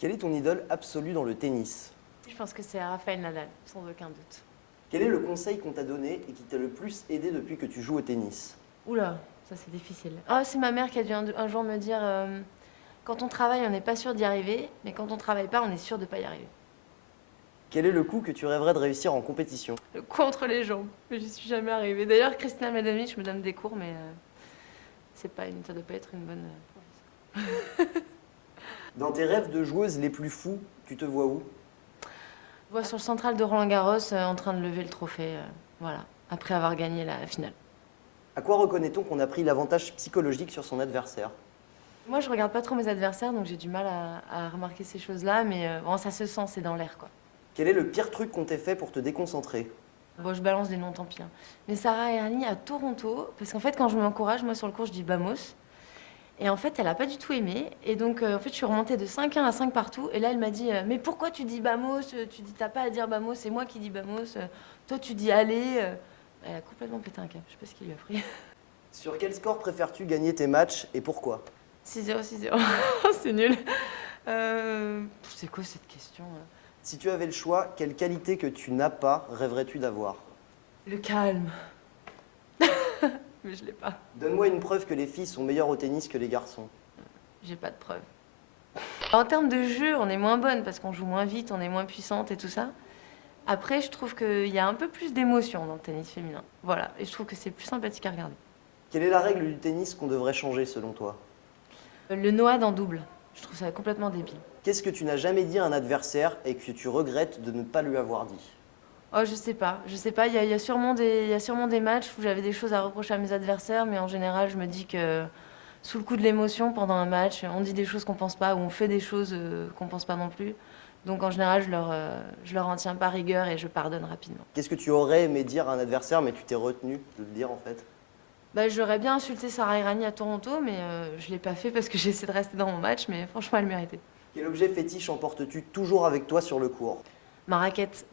Quel est ton idole absolu dans le tennis? Je pense que c'est Rafael Nadal, sans aucun doute. Quel est le conseil qu'on t'a donné et qui t'a le plus aidé depuis que tu joues au tennis? Oula, ça c'est difficile. Ah, c'est ma mère qui a dû un jour me dire quand on travaille, on n'est pas sûr d'y arriver, mais quand on travaille pas, on est sûr de pas y arriver. Quel est le coup que tu rêverais de réussir en compétition? Le coup entre les jambes, mais j'y suis jamais arrivée. D'ailleurs, Christina Madamich me donne des cours, mais ça doit pas être une bonne professeure. Dans tes rêves de joueuse les plus fous, tu te vois où? Je vois sur le central de Roland-Garros en train de lever le trophée, voilà, après avoir gagné la finale. À quoi reconnaît-on qu'on a pris l'avantage psychologique sur son adversaire? Moi, je regarde pas trop mes adversaires, donc j'ai du mal à remarquer ces choses-là, mais bon, ça se sent, c'est dans l'air, quoi. Quel est le pire truc qu'on t'ait fait pour te déconcentrer? Bon, je balance des noms, tant pis, hein. Mais Sarah Errani à Toronto, parce qu'en fait, quand je m'encourage, moi sur le cours, je dis Bamos. Et en fait, elle a pas du tout aimé. Et donc, en fait, je suis remontée de 5-1 à 5 partout. Et là, elle m'a dit mais pourquoi tu dis Bamos? Tu dis, t'as pas à dire Bamos, c'est moi qui dis Bamos. Toi, tu dis allez. Elle a complètement pété un câble. Je sais pas ce qui lui a pris. Sur quel score préfères-tu gagner tes matchs et pourquoi? 6-0, 6-0. C'est nul. C'est quoi cette question là? Si tu avais le choix, quelle qualité que tu n'as pas rêverais-tu d'avoir? Le calme. Mais je l'ai pas. Donne-moi une preuve que les filles sont meilleures au tennis que les garçons. J'ai pas de preuve. En termes de jeu, on est moins bonne parce qu'on joue moins vite, on est moins puissante et tout ça. Après, je trouve qu'il y a un peu plus d'émotion dans le tennis féminin. Voilà, et je trouve que c'est plus sympathique à regarder. Quelle est la règle du tennis qu'on devrait changer selon toi? Le Noad en double, je trouve ça complètement débile. Qu'est-ce que tu n'as jamais dit à un adversaire et que tu regrettes de ne pas lui avoir dit? Oh, je sais pas. Il y a sûrement des matchs où j'avais des choses à reprocher à mes adversaires, mais en général, je me dis que sous le coup de l'émotion, pendant un match, on dit des choses qu'on pense pas ou on fait des choses qu'on pense pas non plus. Donc en général, je leur en tiens pas rigueur et je pardonne rapidement. Qu'est-ce que tu aurais aimé dire à un adversaire mais tu t'es retenu de le dire en fait? Bah, j'aurais bien insulté Sarah Errani à Toronto, mais je l'ai pas fait parce que j'ai essayé de rester dans mon match, mais franchement, elle méritait. Quel objet fétiche emportes-tu toujours avec toi sur le court? Ma raquette.